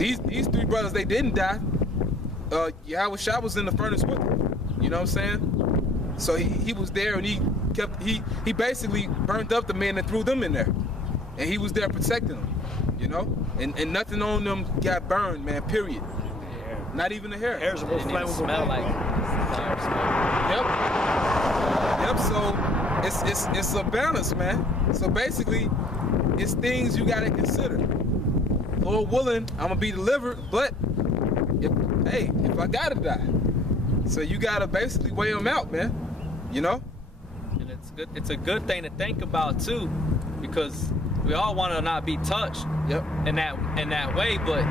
These three brothers, they didn't die. Yahushua was in the furnace with them. You know what I'm saying? So he was there, and he basically burned up the men and threw them in there, and he was there protecting them. You know, and nothing on them got burned, man. Period. Yeah. Not even the hair. Hair's the most flammable. Smell like fire Yep. So it's a balance, man. So basically, it's things you gotta consider. Lord willing, I'm gonna be delivered, but if I gotta die, so you gotta basically weigh them out, man. You know. And it's a good thing to think about too, because we all want to not be touched. Yep. In that way, but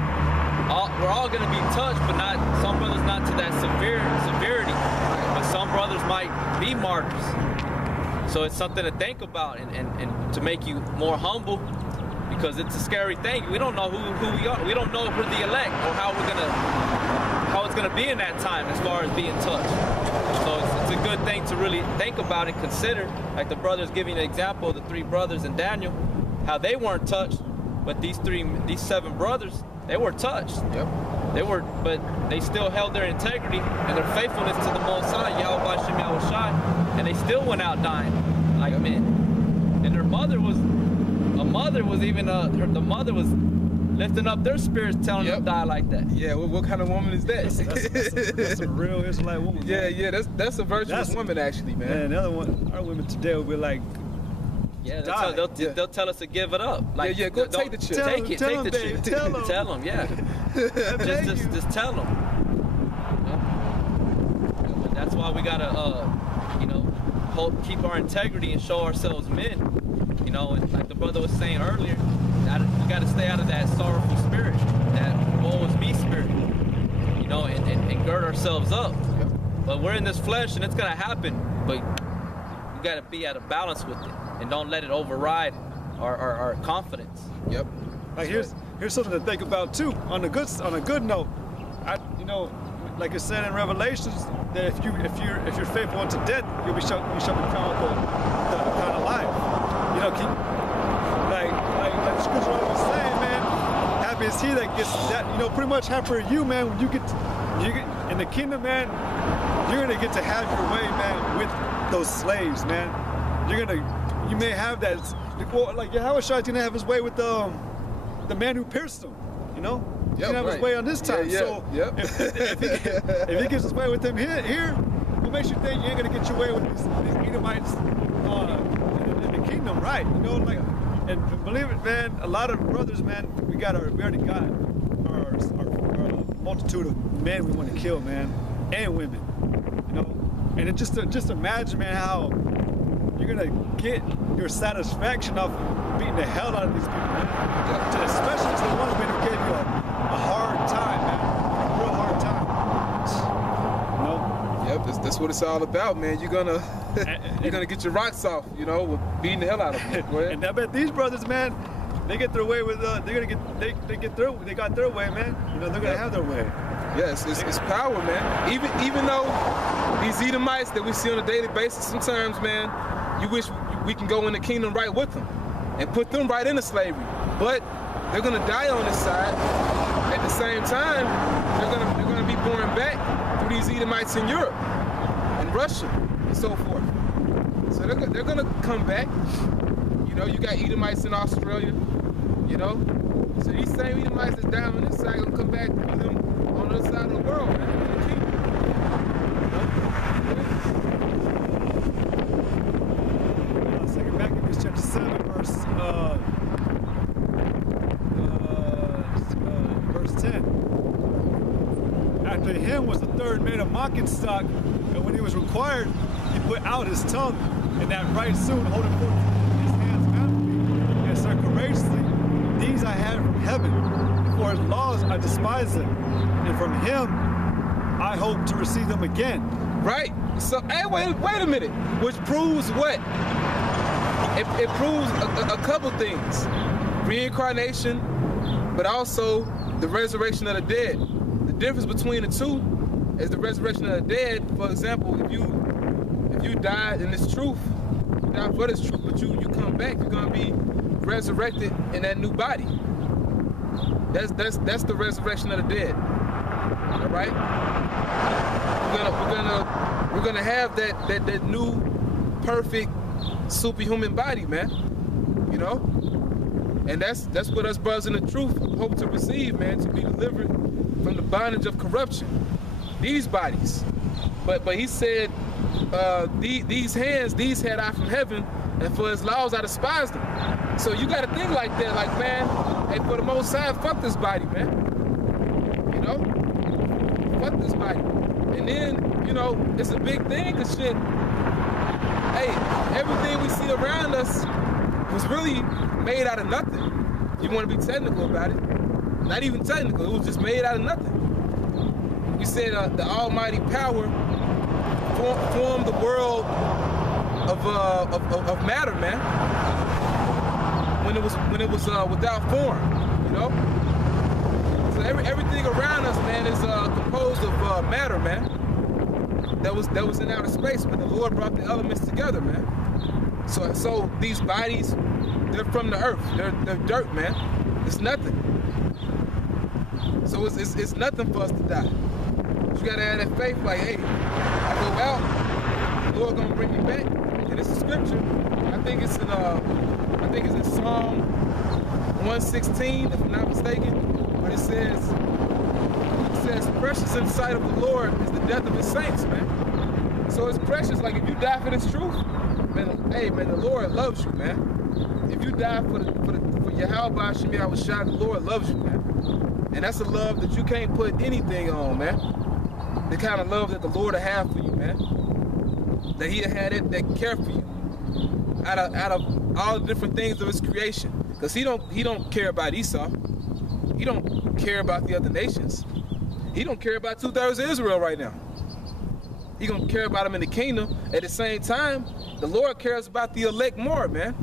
we're all gonna be touched, but not some brothers not to that severity. But some brothers might be martyrs. So it's something to think about and to make you more humble, because it's a scary thing. We don't know who we are. We don't know if we're the elect or how it's gonna be in that time as far as being touched. So it's a good thing to really think about and consider. Like the brothers giving an example of the three brothers in Daniel, how they weren't touched, but these 7 brothers, they were touched. Yep. But they still held their integrity and their faithfulness to the Most High, Yahweh Shem Yahushai, and they still went out dying like men. And their mother was lifting up their spirits, telling them to die like that. Yeah, what kind of woman is that? That's a real Israelite woman. Yeah, man. yeah, that's a virtuous woman actually, man. Man, the other one, our women today will be like, yeah, they'll tell us to give it up. Like, yeah, go take the chip. Take the them, chip. Tell them, yeah. just tell them. But that's why we gotta, keep our integrity and show ourselves men. You know, and like the brother was saying earlier, we gotta stay out of that sorrowful spirit, that woe is me spirit. You know, and gird ourselves up. Yep. But we're in this flesh, and it's gonna happen. But we gotta be at a balance with it, and don't let it override our confidence. Yep. like here's something to think about too. On a good note, like it said in Revelations, that if you're faithful unto death, you shall be crowned with the crown of life. You know, like the scripture was saying, man. Happy is he that gets that. You know, pretty much happy are you, man. When you get in the kingdom, man. You're gonna get to have your way, man, with those slaves, man. You may have that. Like Yahushua gonna have his way with the man who pierced him. You know. He's gonna have his way on this time. So if he gets his way with him here, what makes you think you ain't gonna get your way with these Edomites in the kingdom, right? You know, like, and believe it, man. A lot of brothers, man, we already got our multitude of men we want to kill, man, and women. You know, and it just imagine, man, how you're gonna get your satisfaction off beating the hell out of these people, man. Especially to the ones, man, who gave you a hard time, man, a real hard time. You know? Yep, that's what it's all about, man. You're gonna get your rocks off, you know, with beating the hell out of them. And I bet these brothers, man, they get their way with they got their way, man. You know, they're gonna have their way. Yes, it's power, man. Even though these Edomites that we see on a daily basis, sometimes, man, you wish we can go in the kingdom right with them and put them right into slavery. But they're gonna die on this side. At the same time, they're gonna be born back through these Edomites in Europe and Russia and so forth. So they're gonna come back. You know, you got Edomites in Australia. You know, so these same Edomites that's down on this side gonna come back with them on the other side of the world, man. In the kingdom. Second Maccabees chapter 7, verse 10. After him was the third man of mocking stock, and when he was required, he put out his tongue, and that right soon holding forth his hands manfully, and said courageously, these I have from heaven, for his laws I despise them, and from him I hope to receive them again. Right. So, hey, wait a minute. Which proves what? It proves a couple things. Reincarnation, but also the resurrection of the dead. The difference between the two is the resurrection of the dead. For example, if you died in this truth, you died for this truth, but you come back, you're gonna be resurrected in that new body. That's the resurrection of the dead. All right. We're gonna have that new perfect superhuman body, man. You know, and that's what us brothers in the truth hope to receive, man, to be delivered from the bondage of corruption. These bodies, but he said, these hands, these had I from heaven, and for his laws I despised them. So you got to think like that, like, man, hey, for the Most High, fuck this body, man. You know, fuck this body. And then, you know, it's a big thing, cause shit, hey, everything we see around us was really made out of nothing. You want to be technical about it? Not even technical. It was just made out of nothing. You said the Almighty power formed the world of matter, man. When it was without form, you know. So everything around us, man, is composed of matter, man. That was in outer space, but the Lord brought the elements together, man. So these bodies, they're from the earth. They're dirt, man. It's nothing. So it's nothing for us to die. You gotta have that faith, like, hey, I go out, the Lord gonna bring me back. And it's a scripture. I think it's in Psalm 116, if I'm not mistaken, but it says, precious in the sight of the Lord is the death of his saints, man. So it's precious. Like, if you die for this truth, man, hey, man, the Lord loves you, man. If you die for Yahweh Shem Yahushua, the Lord loves you, man. And that's a love that you can't put anything on, man. The kind of love that the Lord will have for you, man. That He'll have that care for you. Out of all the different things of His creation. Because He don't care about Esau. He don't care about the other nations. He don't care about 2/3 of Israel right now. He gonna care about them in the kingdom. At the same time, the Lord cares about the elect more, man.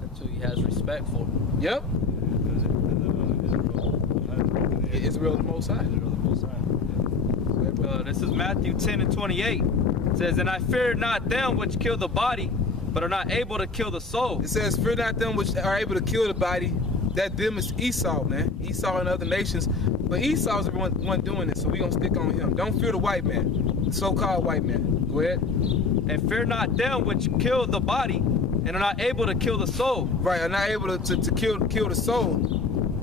That's who He has respect for. Yep. Israel the Most High. This is Matthew 10:28. It says, "And I fear not them which kill the body, but are not able to kill the soul." It says, "Fear not them which are able to kill the body." That them is Esau, man. Esau and other nations. But Esau's the one doing it, so we're going to stick on him. Don't fear the white man, the so-called white man. Go ahead. "And fear not them which kill the body, and are not able to kill the soul." Right, are not able to kill the soul.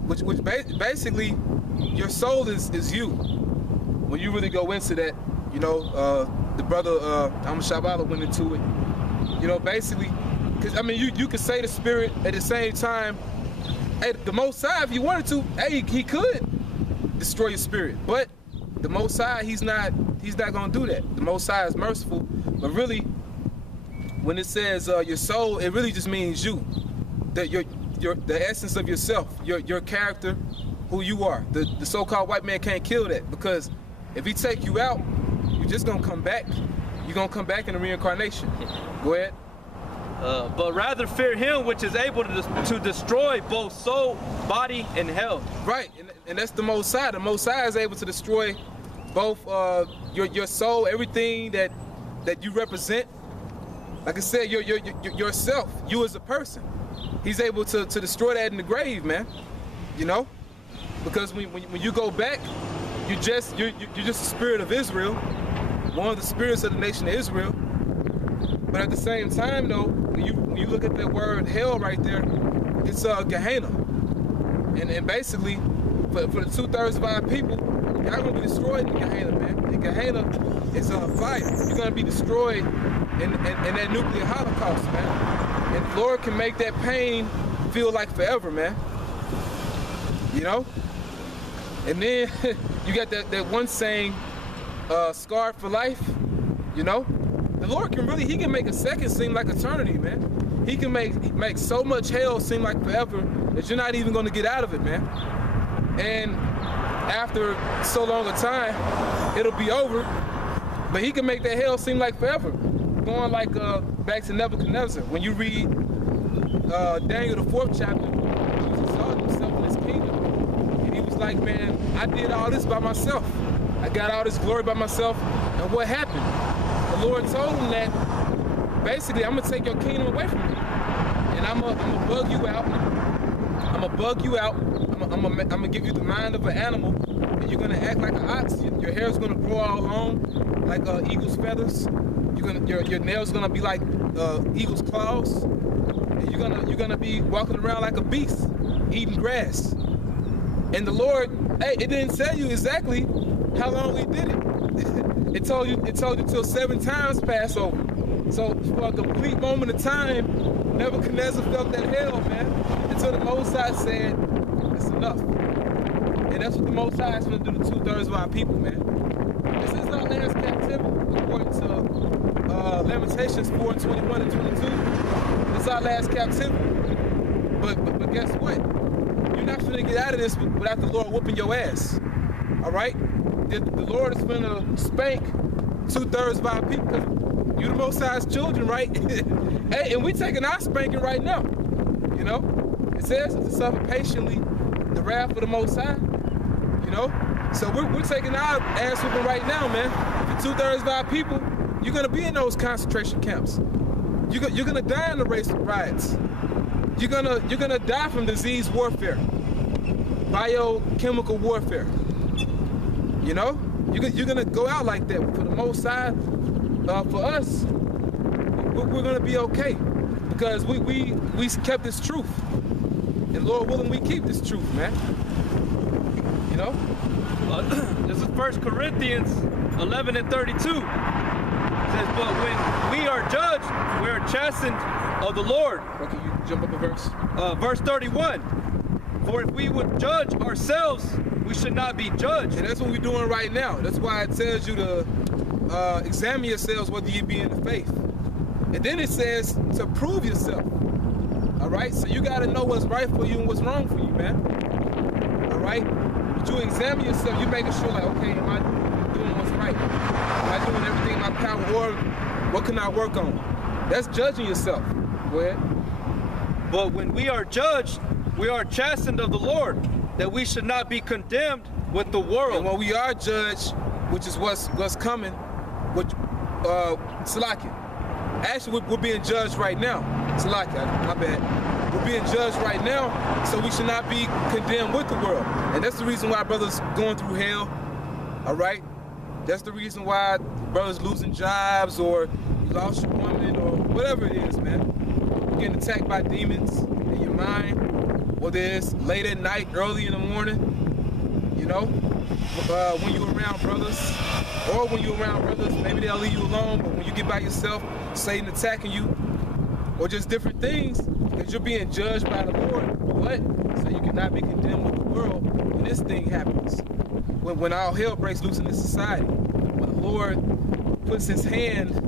Which basically, your soul is you. When you really go into that, you know, the brother Shabala went into it. You know, basically, because, I mean, you could say the spirit at the same time. Hey, the Most High, if you wanted to, hey, He could destroy your spirit. But the Most High, He's not gonna do that. The Most High is merciful. But really, when it says your soul, it really just means you. That the essence of yourself, your character, who you are. The so-called white man can't kill that, because if he take you out, you're just gonna come back. You're gonna come back in the reincarnation. Go ahead. But rather fear Him which is able to destroy both soul, body, and hell. Right, and that's the Most High. The Most High is able to destroy both your soul, everything that you represent. Like I said, yourself, you as a person. He's able to destroy that in the grave, man. You know, because when you go back, you're just the spirit of Israel, one of the spirits of the nation of Israel. But at the same time, though, when you look at that word hell right there, it's Gehenna. And basically, for the 2/3 of our people, y'all gonna be destroyed in Gehenna, man. And Gehenna is fire. You're gonna be destroyed in that nuclear holocaust, man. And the Lord can make that pain feel like forever, man. You know? And then you got that one saying, scarred for life, you know? The Lord He can make a second seem like eternity, man. He can make so much hell seem like forever that you're not even gonna get out of it, man. And after so long a time, it'll be over. But He can make that hell seem like forever. Going like back to Nebuchadnezzar. When you read Daniel the 4th chapter, he was exalting himself in his kingdom. And he was like, man, I did all this by myself. I got all this glory by myself. And what happened? The Lord told him that, basically, I'm going to take your kingdom away from you. And I'm going to bug you out. I'm going to bug you out. I'm gonna give you the mind of an animal, and you're gonna act like an ox. Your hair's gonna grow out long, like eagle's feathers. Your nails gonna be like eagle's claws. And you're gonna be walking around like a beast, eating grass. And the Lord, hey, it didn't tell you exactly how long He did it. It told you till 7 times Passover. So for a complete moment of time, Nebuchadnezzar felt that hell, man, until the Most High said, it's enough. And that's what the Most High is going to do to 2/3 of our people, man. This is our last captivity, according to Lamentations 4:21 and 22. This is our last captivity. But guess what? You're not going to get out of this without the Lord whooping your ass. All right? The Lord is going to spank 2/3 of our people. You the Most High's children, right? Hey, and we taking our spanking right now. You know? It says to suffer patiently the wrath of the Most High. You know? So we're taking our ass whooping right now, man. For 2/3 of our people, you're gonna be in those concentration camps. You're gonna die in the race of riots. You're gonna die from disease warfare, biochemical warfare. You know? You're gonna go out like that. For the Most High, for us, we're gonna be okay because we kept this truth, and Lord willing, we keep this truth, man. You know. This is 1 Corinthians 11 and 32. It says, but when we are judged, we are chastened of the Lord. Okay, you jump up a verse. Verse 31. For if we would judge ourselves, we should not be judged. And that's what we're doing right now. That's why it tells you to examine yourselves whether you be in the faith. And then it says to prove yourself. All right? So you got to know what's right for you and what's wrong for you, man. All right? But you examine yourself. You're making sure, like, okay, am I doing what's right? Am I doing everything in my power? Or what can I work on? That's judging yourself. Go ahead. But when we are judged, we are chastened of the Lord, that we should not be condemned with the world. And when we are judged, which is what's coming, Salakia. Actually, we're being judged right now. Salakia, my bad. We're being judged right now, so we should not be condemned with the world. And that's the reason why brothers going through hell, all right? That's the reason why brothers losing jobs, or you lost your woman, or whatever it is, man. You're getting attacked by demons in your mind, whether it's late at night, early in the morning, you know? When you're around brothers, or when you're around brothers, maybe they'll leave you alone, but when you get by yourself, Satan attacking you, or just different things, because you're being judged by the Lord. What? So you cannot be condemned with the world when this thing happens. When all hell breaks loose in this society. When the Lord puts His hand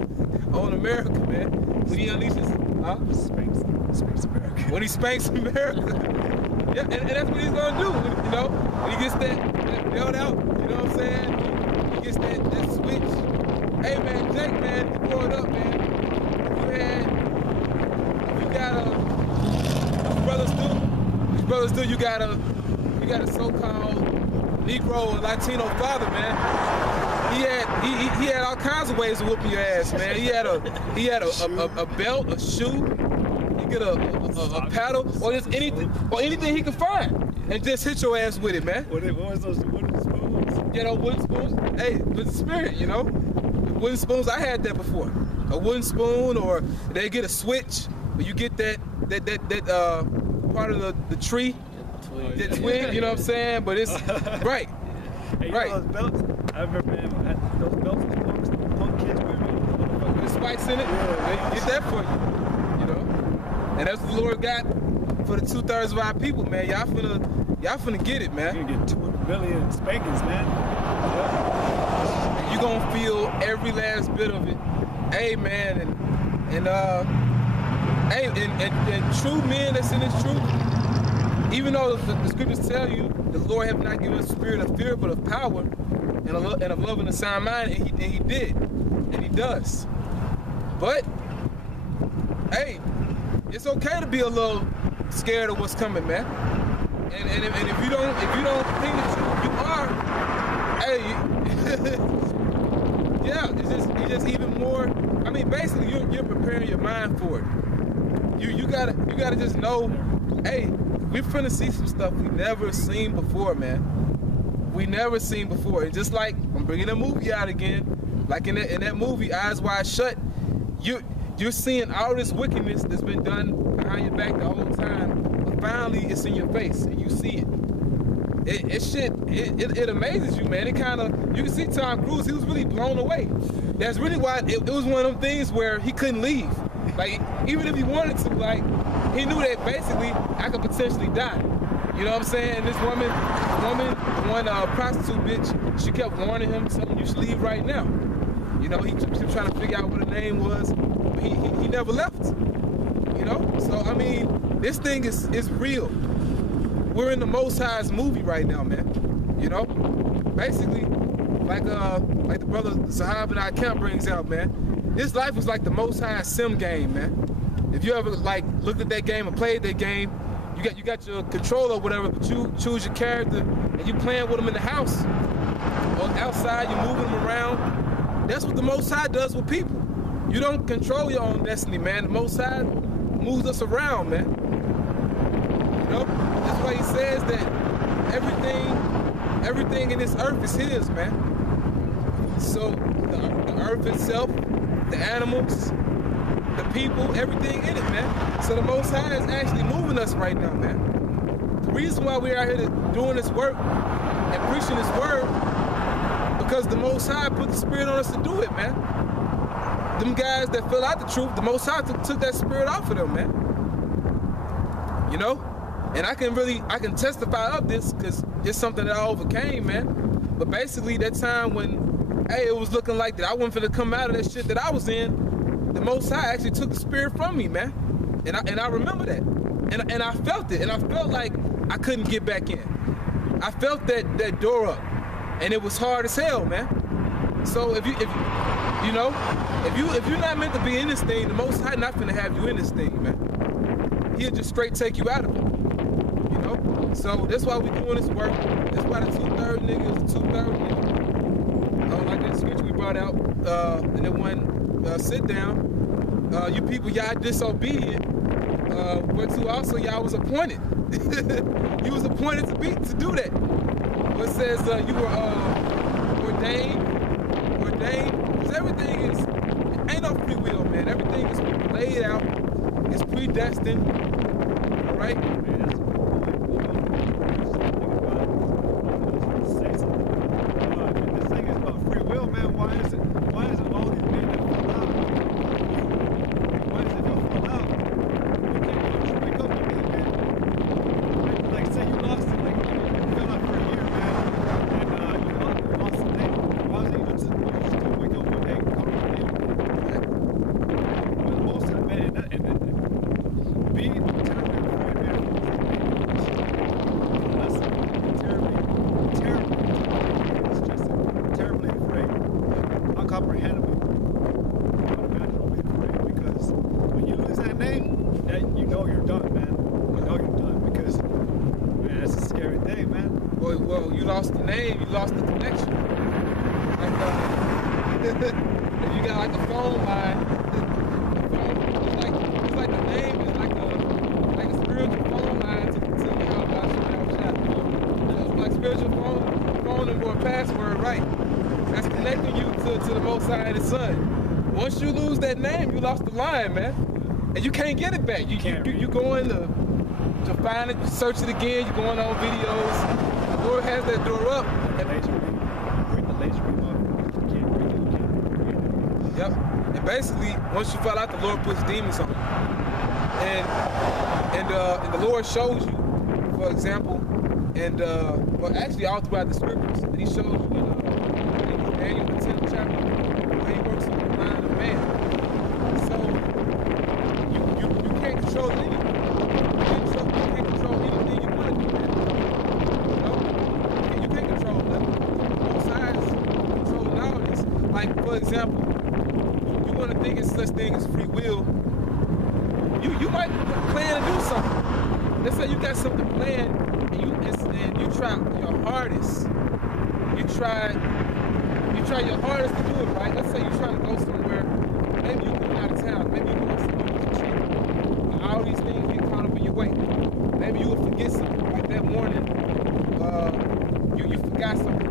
on America, man. When He unleashes, Spanks America. when He spanks America. Yeah, and that's what He's gonna do, you know? When He gets that belt out, you know what I'm saying? He gets that switch. Hey man, Jake, man, you blow it up, man. If you got these brothers do, you got a so-called Negro or Latino father, man. He had all kinds of ways of whooping your ass, man. He had a belt, a shoe. He get a paddle, or just anything he could find, and just hit your ass with it, man. What was those wooden spoons? You know, wooden spoons. Hey, with the spirit, you know. Wooden spoons, I had that before. A wooden spoon, or they get a switch, where you get that part of the tree, that twig, you know what I'm saying? But it's right. Hey, you Right. know those belts? I remember, man, had those belts the punk kids wear, man. There's spikes in it. They get that for you, you know. And that's what the Lord got for the 2/3 of our people, man. Y'all finna get it, man. You're gonna get 200 million spankings, man. And you gonna feel every last bit of it. Hey, man, and true men that's in this truth. Even though the scriptures tell you the Lord have not given us a spirit of fear, but of power and of love and a sound mind, and he did, and He does. But hey, it's okay to be a little scared of what's coming, man. And if you don't think that you are, hey, yeah, it's just even more. I mean, basically, you're preparing your mind for it. You gotta just know, hey, we're finna see some stuff we never seen before, man. We never seen before. And just like, I'm bringing a movie out again, like in that movie, Eyes Wide Shut, you're seeing all this wickedness that's been done behind your back the whole time, but finally it's in your face and you see it. It amazes you, man. It kind of, you can see Tom Cruise, he was really blown away. That's really why it was one of them things where he couldn't leave. Like, even if he wanted to, like, he knew that basically I could potentially die. You know what I'm saying? And this woman, the one prostitute bitch, she kept warning him, telling him, you should leave right now. You know, he kept trying to figure out what her name was, but he never left. You know? So, I mean, this thing is real. We're in the Most High's movie right now, man. You know? Basically, like the brother Sahab and I Camp brings out, man, this life is like the Most High sim game, man. If you ever, like, looked at that game or played that game, you got your controller or whatever, but you choose your character and you playing with them in the house or outside, you're moving them around. That's what the Most High does with people. You don't control your own destiny, man. The Most High moves us around, man. You know? That's why he says that everything in this earth is his, man. So the earth itself, the animals, the people, everything in it, man. So the Most High is actually moving us right now, man. The reason why we're out here doing this work and preaching this word, because the Most High put the Spirit on us to do it, man. Them guys that fell out the truth, the Most High took that Spirit off of them, man. You know? And I can testify of this because it's something that I overcame, man. But basically that time when, hey, it was looking like that I wasn't finna come out of that shit that I was in, the Most High actually took the Spirit from me, man. And I remember that. And I felt it. And I felt like I couldn't get back in. I felt that door up. And it was hard as hell, man. So if you're not meant to be in this thing, the Most High not finna have you in this thing, man. He'll just straight take you out of it. You know? So that's why we doing this work. That's why the 2/3 nigga is the 2/3 nigga. Like that scripture we brought out, and it one sit down. You people, y'all disobedient, but to also y'all was appointed. You was appointed to do that. It says you were ordained, because everything ain't no free will, man. Everything is laid out, it's predestined, all right? This thing is about free will, man. Why is it all these men that fall out? Why is it don't fall out? You can't wake up one day, man. Like say you lost it, like you fell out for a year, man, and you lost a day. Why is it you just wake up one day and call it a day? But most of the men, and be terribly afraid, man. Terribly afraid, uncomprehendable, unimaginably afraid, because when you lose that name, that you know you're done, man. You know you're done, because, man, that's a scary thing, man. Well, you lost the name, you lost the connection. Like, if you got like a phone line, it's like the name is like a spiritual phone line to your house. It's like spiritual phone number or password, right? That's connecting you to the Most High and His Son. Once you lose that name, you lost the line, man. And you can't get it back. You go in to find it, you search it again, you're going on videos. The Lord has that door up. Bring the laser beam up. You can't bring it. Yep. And basically, once you fall out, the Lord puts demons on you. And the Lord shows you, for example, well, actually all throughout the scriptures, and He shows you in Daniel the 10th chapter, how He works on the mind of man. So you can't control anything. You can't control anything you want to do, man. You know? You can't control nothing. Both sides controlling all this. Like, for example, you want to think it's such thing as free will. You might plan to do something. Let's say you got something planned and you try your hardest. You try your hardest to do it, right? Let's say you're trying to go somewhere. Maybe you're going out of town. Maybe you're going somewhere with your trip. All these things get caught up in your way. Maybe you will forget got some